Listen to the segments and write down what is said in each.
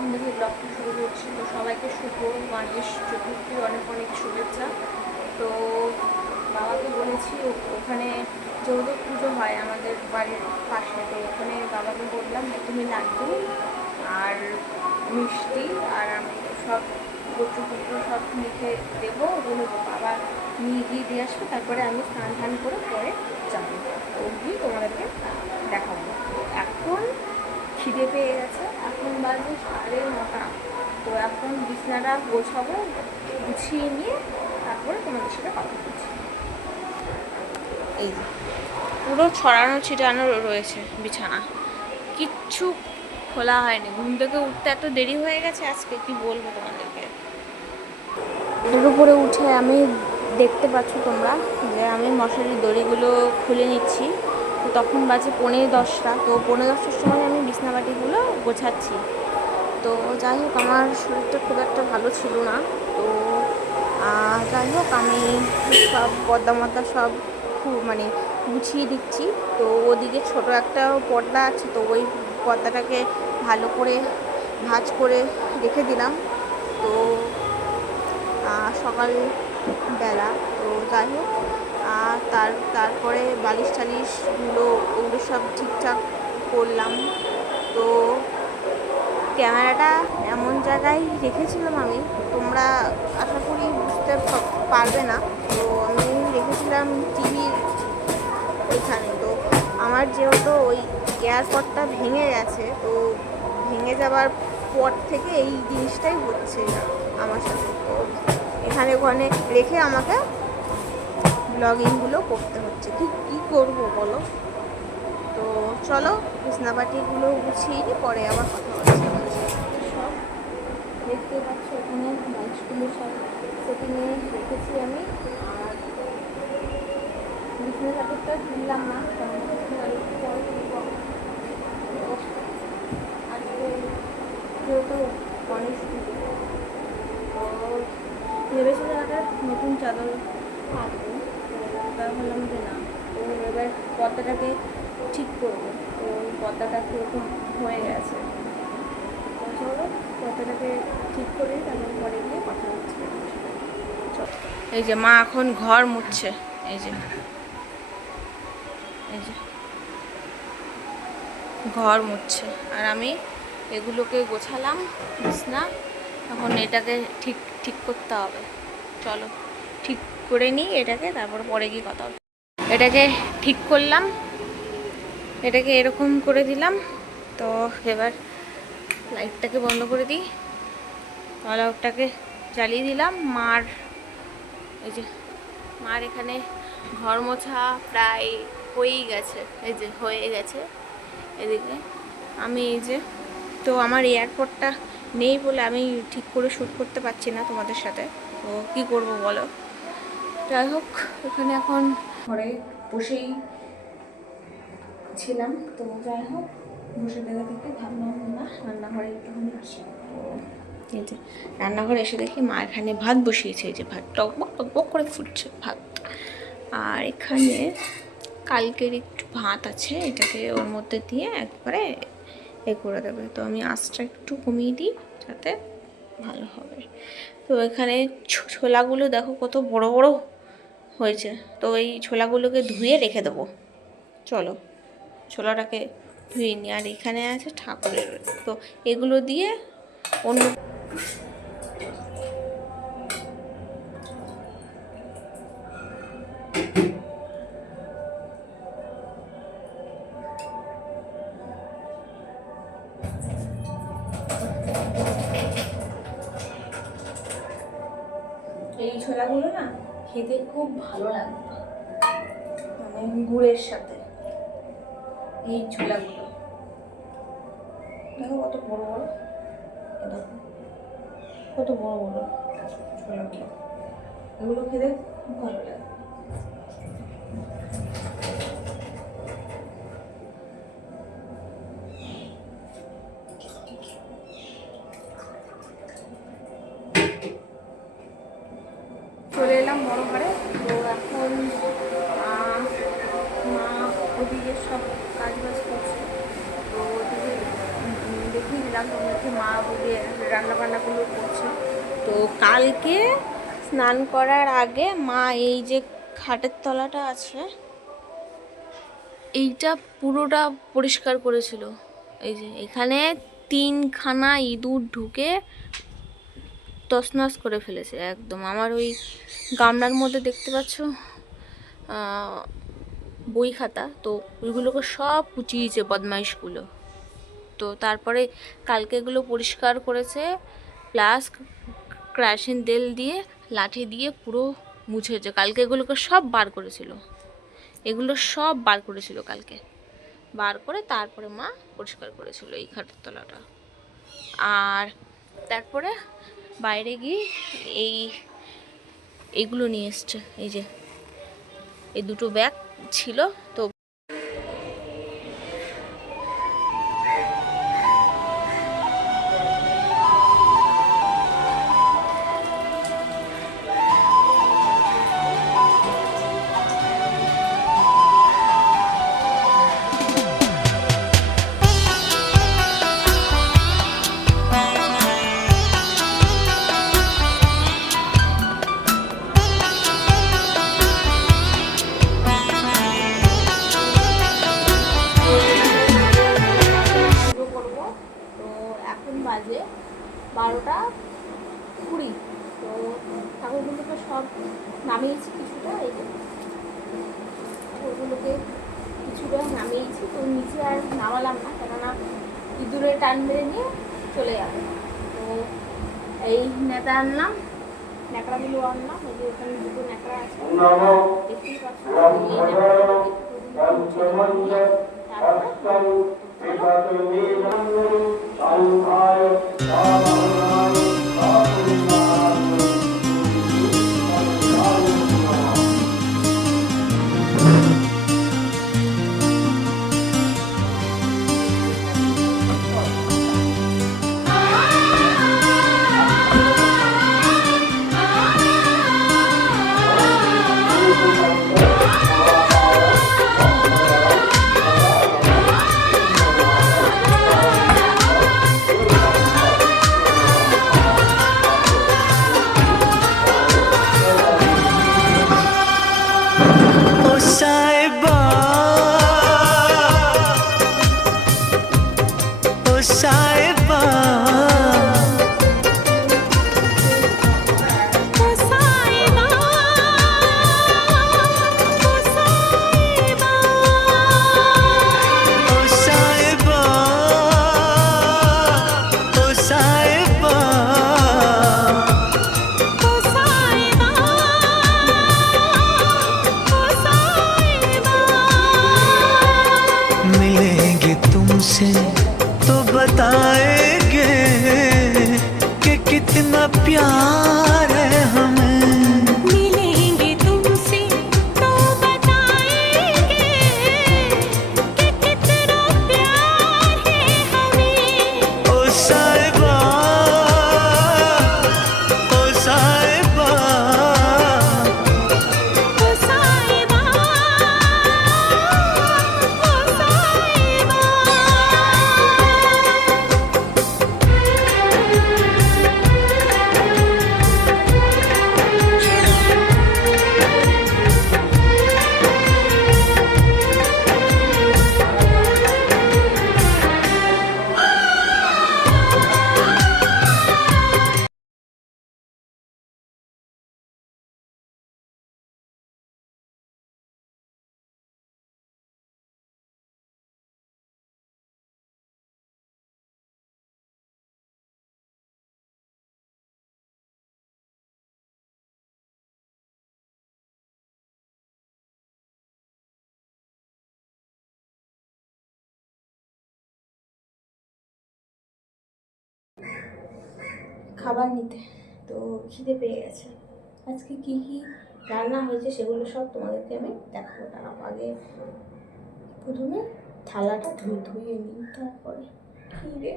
এখন থেকে ব্লগটা শুরু করছি। তো সবাইকে শুভ গণেশ চতুর্থীর অনেক অনেক শুভেচ্ছা। তো বাবাকে বলেছি ওখানে যেহেতু পুজো হয় আমাদের বাড়ির পাশে, তো ওখানে বাবাকে বললাম যে তুমি লাড্ডু আর মিষ্টি আর আমি সব কচুপুত্র সব লিখে দেবো, ওগুলো বাবা নিয়ে গিয়ে দিয়ে আসবে, তারপরে আমি স্নান টান করে পরে যাবো, তো গিয়ে তোমাদেরকে দেখাবো। তো এখন খিদে পেয়ে গেছে, এখন বাজে 9:30। তো এখন বিছানাটা গোছাবো, গুছিয়ে নিয়ে তারপরে তোমাদের সাথে কথা বলছি। এই পুরো ছড়ানো ছিটানো রয়েছে বিছানা, কিচ্ছু খোলা হয়নি। ঘুম থেকে উঠতে এত দেরি হয়ে গেছে আজকে, কি বলবো তোমাদেরকে। এর উপরে উঠে আমি দেখতে পাচ্ছ তোমরা যে আমি মশারির দড়িগুলো খুলে নিচ্ছি। তো তখন বাজে 9:45। তো 9:45-টার সময় আমি বিছনাবাটিগুলো গোছাচ্ছি। তো যাই হোক, আমার শরীরটা খুব একটা ভালো ছিল না। তো যাই হোক, আমি সব পর্দা মর্দা সব খুব মানে গুছিয়ে দিচ্ছি। তো ওদিকে ছোট একটা পর্দা আছে, তো ওই পর্দাটাকে ভালো করে ভাঁজ করে রেখে দিলাম। তো সকালবেলা, তো যাই হোক, তারপরে বালিশ টালিশগুলো ওগুলো সব ঠিকঠাক করলাম। তো ক্যামেরাটা এমন জায়গায় রেখেছিলাম আমি, তোমরা আশা করি বুঝতে পারবে না। তো আমি রেখেছিলাম টিভির ওইখানে। তো আমার যেহেতু ওই এয়ারপডটা ভেঙে গেছে, তো ভেঙে যাওয়ার পর থেকে এই জিনিসটাই হচ্ছে আমার সাথে। তো এখানে ওখানে রেখে আমাকে ব্লগিংগুলো করতে হচ্ছে, কী করবো বলো। তো চলো বিছনাবাটিগুলো গুছিয়ে নিই, পরে আবার কথা হচ্ছে আমাদের সাথে। সব দেখতে পাচ্ছ এখানে বালিশগুলো সব সেটিংয়ে রেখেছি আমি। আর বিছনা চাদরটা তুললাম না, কারণ একটু পরে তুলব। আজকে যেহেতু গণেশ পুজো, তো ভেবেছিলাম একটা নতুন চাদর আনবো। তো এবার ভাবলাম যে না, তো এবার পর্দাটাকে ঠিক করবো। তো পর্দাটা কীরকম হয়ে গেছে, তো চলো পর্দাটাকে ঠিক করে তারপর পরে গিয়ে কথা হচ্ছে। এই যে মা এখন ঘর মুছছে, এই যে এই যে ঘর মুছছে, আর আমি এগুলোকে গোছালাম বিছনা। এখন এটাকে ঠিক ঠিক করতে হবে, চলো ঠিক করে নিই এটাকে, তারপর পরে গিয়ে কথা হবে। এটাকে ঠিক করলাম, এটাকে এরকম করে দিলাম। তো এবার লাইটটাকে বন্ধ করে দিই, অল আউটটাকে জ্বালিয়ে দিলাম। এই যে মার এখানে ঘর মোছা প্রায় হয়েই গেছে, এই যে হয়ে গেছে এদিকে। আমি এই যে, তো আমার এয়ারপোর্টটা নেই বলে আমি ঠিক করে শ্যুট করতে পারছি না তোমাদের সাথে, তো কী করব বলো। যাই হোক, এখানে এখন ঘরে বসেই ছিলাম। তো যাই হোক, বসে থেকে ভাবলাম না রান্নাঘরে একটুখানি আসি। তো এই যে রান্নাঘরে এসে দেখি মা এখানে ভাত বসিয়েছে, এই যে ভাত টকবক টকবক করে ফুটছে ভাত। আর এখানে কালকের একটু ভাত আছে, এটাকে ওর মধ্যে দিয়ে একবারে এ করে দেবে। তো আমি আঁচটা একটু কমিয়ে দিই যাতে ভালো হবে। তো এখানে ছোলাগুলো দেখো কত বড় বড় হয়েছে। তো এই ছোলাগুলোকে ধুয়ে রেখে দেবো, চলো ছোলাটাকে ধুয়ে নিই। আর এখানে আছে ঠাকুরের, তো এগুলো দিয়ে অন্য এই ছোলাগুলো না খেতে খুব ভালো লাগে, মানে গুড়ের সাথে। এই ছোলাগুলো দেখো কত বড় বড়, দেখো কত বড় বড় ছোলাগুলো, এগুলো খেতে খুব ভালো লাগে। চলে এলাম বড় ঘরে। তো এখন মা ওদিকে সব কাজ বাজ করছে। তো ওদিকে দেখি বলছিলাম তোমাকে, মা বলে রান্নাবান্নাগুলো করছে। তো কালকে স্নান করার আগে মা এই যে খাটের তলাটা আছে এইটা পুরোটা পরিষ্কার করেছিল। এই যে এখানে 3খানা ইঁদুর ঢুকে তছনছ করে ফেলেছে একদম। আমার ওই গামলার মধ্যে দেখতে পাচ্ছ বই খাতা, তো ওইগুলোকে সব কুচিয়েছে বদমাইশগুলো। তো তারপরে কালকে এগুলো পরিষ্কার করেছে, প্লাস ক্রাশিন তেল দিয়ে লাঠি দিয়ে পুরো মুছেছে। কালকে এগুলোকে সব বার করেছিল, এগুলো সব বার করেছিল কালকে, বার করে তারপরে মা পরিষ্কার করেছিল এই খাটের তলাটা। আর তারপরে বাইরে গিয়ে এইগুলো নিয়ে এসছে। এই যে এই দুটো ব্যাগ ছিল, তো বাজে 12:20। তো ঠাকুরগুলোকে সব নামিয়েছি কিছুটা, এই যে ঠাকুরগুলোকে কিছুটা নামিয়েছি। তো নিচে আর নামালাম না, কেননা ইঁদুরে টান মেরে নিয়ে চলে যাবে। তো এই নেতা আনলাম, ন্যাকড়াগুলো আনলাম। এই যে ওখানে দুটো ন্যাকড়া আছে, দেখতেই পাচ্ছ। तो बताएंगे कि कितना प्यार है हमें। मिलेंगे तुमसे तो बताएंगे कि कितना प्यार है हमें। ओ साहिबा, ओ साहिबा, ओ साहिबा, ओ साहिबा। খাবার নিতে, তো খিদে পেয়ে গেছে। আজকে কি কি রান্না হয়েছে সেগুলো সব তোমাদেরকে আমি দেখাবো। দাঁড়াও, আগে প্রথমে থালাটা ধুয়ে নিই, তারপরে কি রে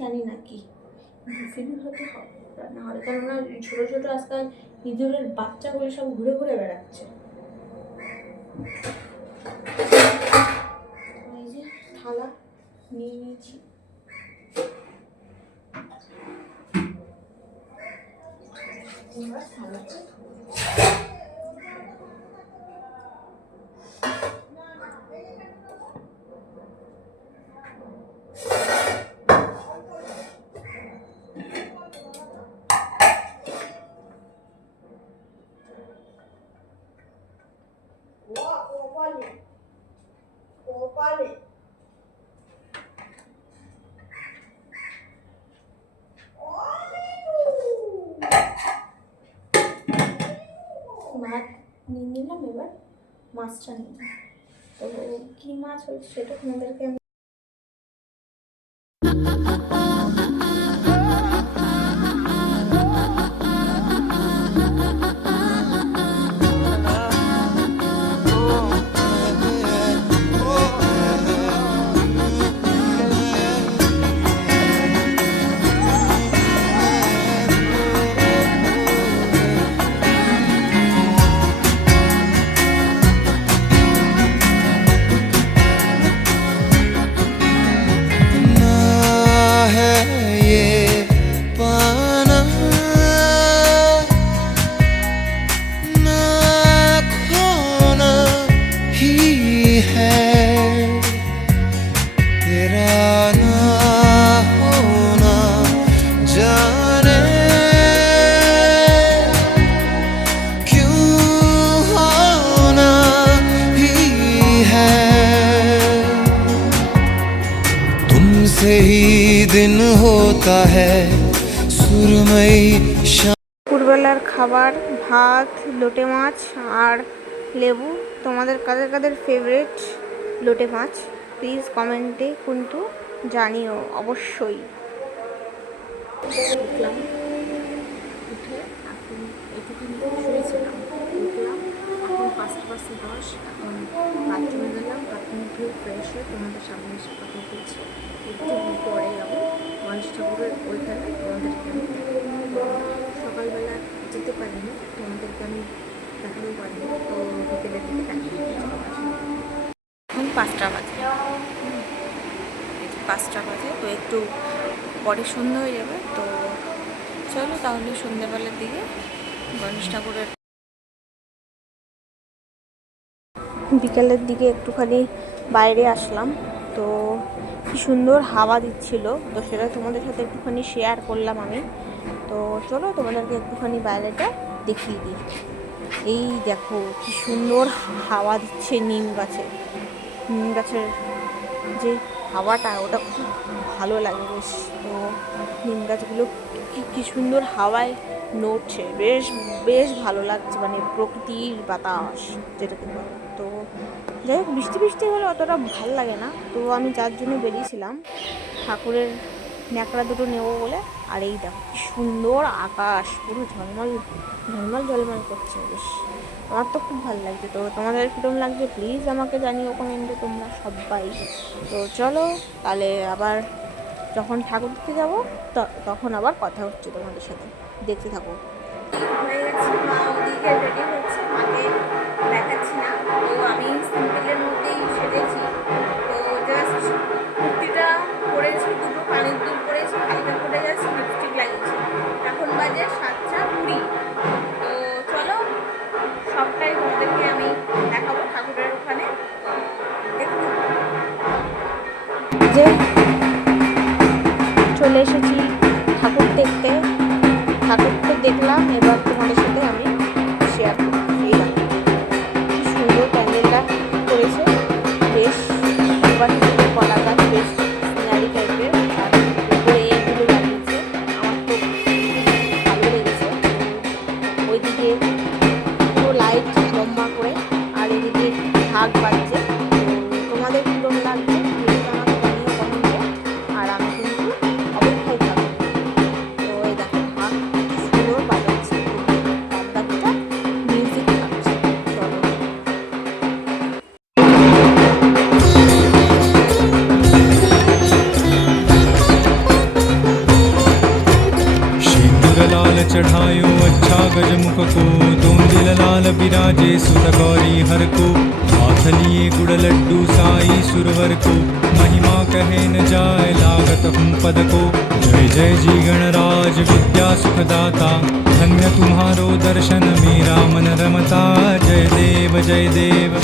জানি না কি ফিরি হতে হবে রান্না হবে, কেননা ছোটো ছোটো আজকাল ইঁদুরের বাচ্চাগুলো সব ঘুরে ঘুরে বেড়াচ্ছে। এই যে থালা, নিয়ে নিয়েছি। এবার ভালো করে ভাত নিয়ে নিলাম। এবার মাছটা নিলাম। তো কী মাছ হয়েছে সেটা তোমাদেরকে আমি से ही दिन होता है सुरमई দুপুরবেলার খাবার ভাত, লোটে মাছ আর লেবু। তোমাদের কাদের কাদের ফেভারিট লোটে মাছ প্লিজ কমেন্টে কিন্তু জানিও অবশ্যই। উঠলাম, উঠে এখন একটুখানি শুয়েছিলাম, উঠলাম এখন 5:10। এখন বাথরুমে গেলাম, বাথরুমে ধুয়ে ফ্রেশ হয়ে তোমাদের সামনে এসে কথা বলছি। একটু পরে যাবো গণেশ ঠাকুরের ওইখানে, তোমাদেরকে আমি সকালবেলা যেতে পারিনি, তোমাদেরকে আমি দেখাতে পারিনি, তো বিকেলের দিকে এখন 5টা বাজে, 5টা বাজে। তো একটু পরে সন্ধ্যা হয়ে যাবে। তো চলো তাহলে সন্ধ্যাবেলার দিকে গণেশ ঠাকুরের বিকেলের দিকে একটুখানি বাইরে আসলাম। তো কি সুন্দর হাওয়া দিচ্ছিল, তো সেটা তোমাদের সাথে একটুখানি শেয়ার করলাম আমি। তো চলো তোমাদেরকে একটুখানি বাইরেটা দেখিয়ে দিই। এই দেখো কি সুন্দর হাওয়া দিচ্ছে নিম গাছে, নিম গাছের যে হাওয়াটা ওটা খুব ভালো লাগে বেশ। তো নিম গাছগুলো কি সুন্দর হাওয়ায় নড়ছে, বেশ বেশ ভালো লাগছে, মানে প্রকৃতির বাতাস যেটাকে বলে। তো যাই হোক বৃষ্টি বৃষ্টি হলে অতটা ভাল লাগে না। তো আমি যার জন্য বেরিয়েছিলাম ঠাকুরের ন্যাকড়া দুটো নেবো বলে। আর এই দেখো কি সুন্দর আকাশ, পুরো ঝলমল ঝলমল ঝলমল করছে, বেশ আমার তো খুব ভালো লাগছে। তো তোমাদের কীরকম লাগছে প্লিজ আমাকে জানিও কমেন্টে তোমরা সবাই। তো চলো তাহলে আবার যখন ঠাকুর দেখতে যাবো তখন আবার কথা হচ্ছে তোমাদের সাথে, দেখতে থাকো। হয়ে গেছে, মা ওদিকে রেডি হচ্ছে, মাকে দেখাচ্ছি না। তো আমি সিম্পলের মধ্যেই সেজেছি। তো জাস্ট কুর্তিটা পরেছি, দুটো কানের দুল পরেছি, হালকা করে জাস্ট লিপস্টিক লাগিয়েছি। এখন বাজে 7:20। তো চলো সবটাই তোমাদেরকে আমি দেখাবো ঠাকুরের ওখানে, দেখুন। যে চলে এসেছি ঠাকুর দেখতে, ঠাকুর তো দেখলাম, এবার তোমাদের সাথে আমি শেয়ার করছি। এই দেখো কি সুন্দর প্যান্ডেলটা করেছে, বেশ কলা গাছ, বেশ সিনারি টাইপের, আর উপরে এইগুলো লাগিয়েছে, আমার তো ভালো লেগেছে। ওইদিকে পুরো লাইট লম্বা করে, আর এদিকে ঢাক বাজছে। তোমাদের কীরকম লাগছে প্লিজ আমাকে জানিও কমেন্টে, আর আমি কিন্তু অপেক্ষায় থাকবো। তো এই দেখো ঢাক সুন্দর বাজাচ্ছে, বাদবাকিটা মিউজিক থাকছে। চলো सिंदूर लाल चढ़ायो अच्छा गजमुख को, तूंदिल लाल बिराजे सुत गौरी हर को, हाथ लिए गुड़ लड्डू साई सुरवर को, महिमा कहे न जाए लागत हूँ पद को। जय जय जी गणराज विद्या सुखदाता, धन्य तुम्हारो दर्शन मेरा मन रमता। जय देव जय देव।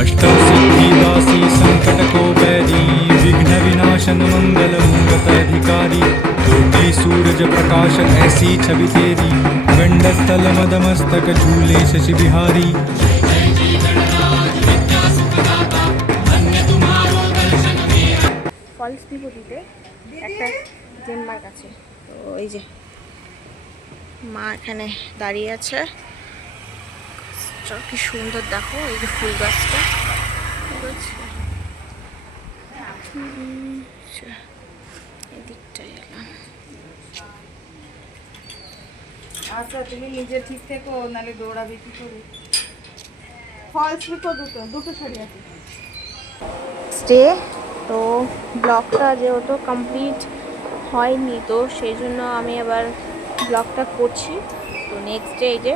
अष्टम सिद्धिदासी संकट को बैरी, विघ्न विनाशन मंगल मूरत अधिकारी। कोटि सूरज प्रकाश ऐसी छवि तेरी, गंडस्थल मदमस्तक झूले शशि बिहारी। ফলস বিপরীতে একটা জেম্মার কাছে, তো এই যে মা এখানে দাঁড়িয়ে আছে। কি সুন্দর দেখো, এই যে ফুল গাছটা এদিকটাই এলাম। আচ্ছা তুমি নিজে ঠিক থেকো, নালে দৌড়াবি কি করে। ফলস বিকো দুটো শাড়ি আছে। স্টে তো ব্লগটা যেহেতু কমপ্লিট হয়নি, তো সেই জন্য আমি আবার ব্লগটা করছি। তো নেক্সট ডে এই যে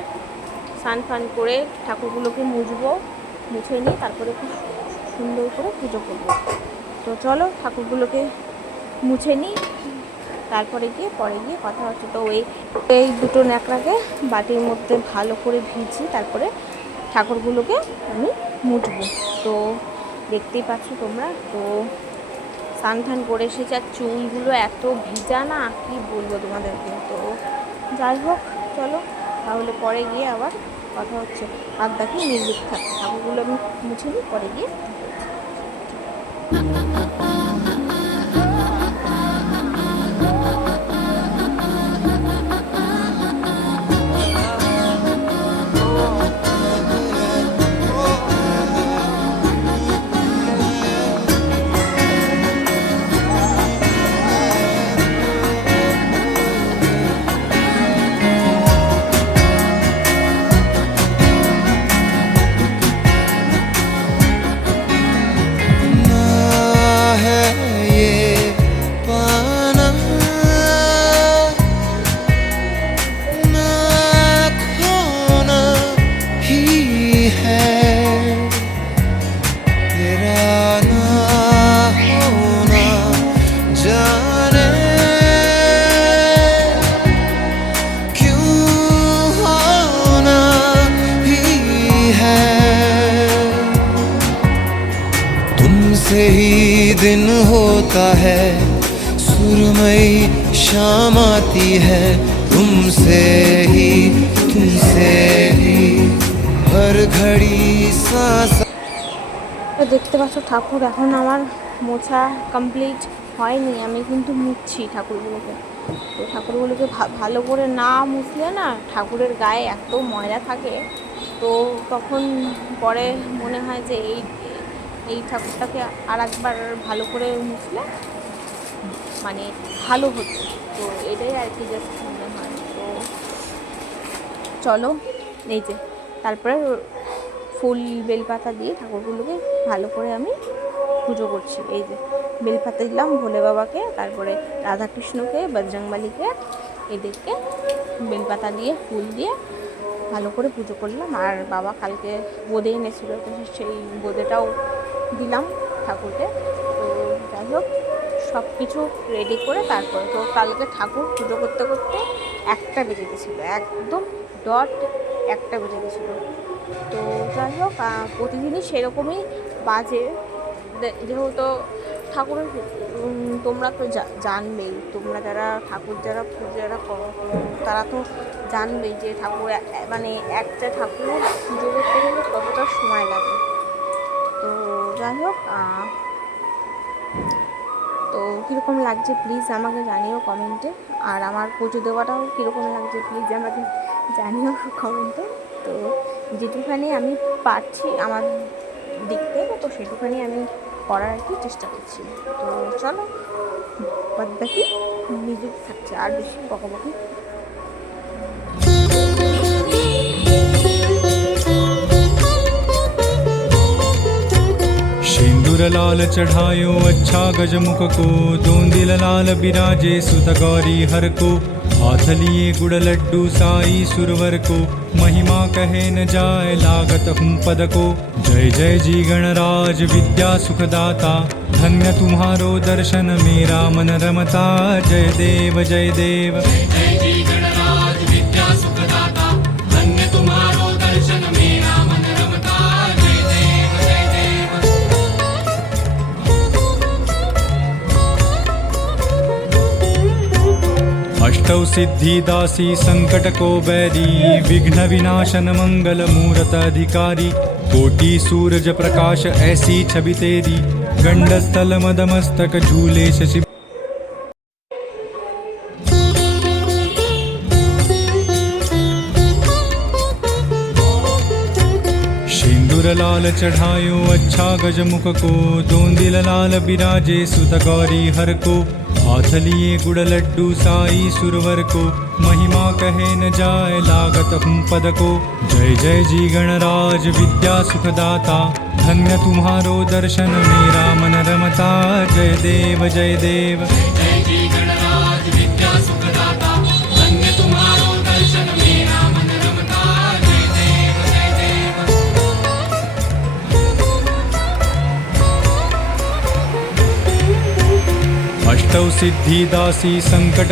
স্নান ফান করে ঠাকুরগুলোকে মুছে নিয়ে তারপরে খুব সুন্দর করে পুজো করবো। তো চলো ঠাকুরগুলোকে মুছে নিই, তারপরে পরে গিয়ে কথা হচ্ছে। তো এই দুটো ন্যাকড়াকে বাটির মধ্যে ভালো করে ভিজিয়ে তারপরে ঠাকুরগুলোকে আমি মুছবো। তো দেখতেই পাচ্ছ তোমরা, তো স্নান টান করে এসেছি আর চুলগুলো এত ভিজা না কি বলবো তোমাদেরকে। তো যাই হোক চলো তাহলে পরে গিয়ে আবার কথা হচ্ছে। আর দেখি মিউজিক থাকে, ঠাকুরগুলো আমি মুছে নিই, পরে গিয়ে तुमसे ही दिन होता है, सुरमई शाम आती है, तुमसे ही हर घड़ी सांस। দেখতে পাচ্ছ ঠাকুর এখন আমার মোছা কমপ্লিট হয়নি, আমি কিন্তু মুছছি ঠাকুরগুলোকে। তো ঠাকুরগুলোকে ভালো করে না মুছলে না ঠাকুরের গায়ে এত ময়লা থাকে, তো তখন পরে মনে হয় যে এই ঠাকুরটাকে আর একবার ভালো করে মুছলে মানে ভালো হতো। তো এটাই আর কি জাস্ট মনে হয়। তো চলো এই যে তারপরে ফুল বেলপাতা দিয়ে ঠাকুরগুলোকে ভালো করে আমি পুজো করছি। এই যে বেলপাতা দিলাম ভোলে বাবাকে, তারপরে রাধাকৃষ্ণকে, বজরংবলীকে, এদেরকে বেলপাতা দিয়ে ফুল দিয়ে ভালো করে পুজো করলাম। আর বাবা কালকে বোঁদে এনেছিল, তো সেই বোঁদেটাও দিলাম ঠাকুরকে। তো যাই হোক সব কিছু রেডি করে তারপরে তো কালকে ঠাকুর পুজো করতে করতে 1টা বেজে গেছিলো, একদম ডট 1টা বেজে গেছিলো। তো যাই হোক প্রতিদিনই সেরকমই বাজে, যেহেতু ঠাকুরের তোমরা তো জানবেই, তোমরা যারা ঠাকুর যারা করো তারা তো জানবেই যে ঠাকুর মানে একটা ঠাকুর পুজো করতে গেলে কতটা সময় লাগে। তো যাই হোক তো কীরকম লাগছে প্লিজ আমাকে জানিও কমেন্টে, আর আমার পুজো দেওয়াটাও কীরকম লাগছে প্লিজ আমাকে জানিও কমেন্টে। তো যেটুখানি আমি পারছি আমার দিক থেকে, তো সেটুখানি আমি করার আর কি চেষ্টা করছি। তো চলো বাদ বাকি মিউজিক থাকছে, আর বেশি বকাবকি सिंदूर लाल चढ़ायो अच्छा गजमुख को, दोंदिल लाल बिराजे सुत गौरी हर को, हाथ लिए गुड़ लड्डू साई सुरवर को, महिमा कहे न जाए लागत हूँ पद को। जय जय जी गणराज विद्या सुखदाता, धन्य तुम्हारो दर्शन मेरा मन रमता। जय देव जय देव। अष्टौ सिद्धिदासी संकट को बैरी, विघ्न विनाशन मंगल मूरत अधिकारी। कोटि सूरज प्रकाश ऐसी छवि तेरी, गंडस्थल मदमस्तक झूले शशि। सिंदूर लाल चढ़ायो अच्छा गजमुख को, दोंदिल लाल बिराजे सुत गौरी हर को, हाथ लिए गुड़ लड्डू साई सुरवर को, महिमा कहे न जाए लागत हूँ पद को। जय जय जी गणराज विद्या सुखदाता, धन्य तुम्हारो दर्शन मेरा मन रमता। जय देव जय देव। अष्टौ सिद्धिदासी संकट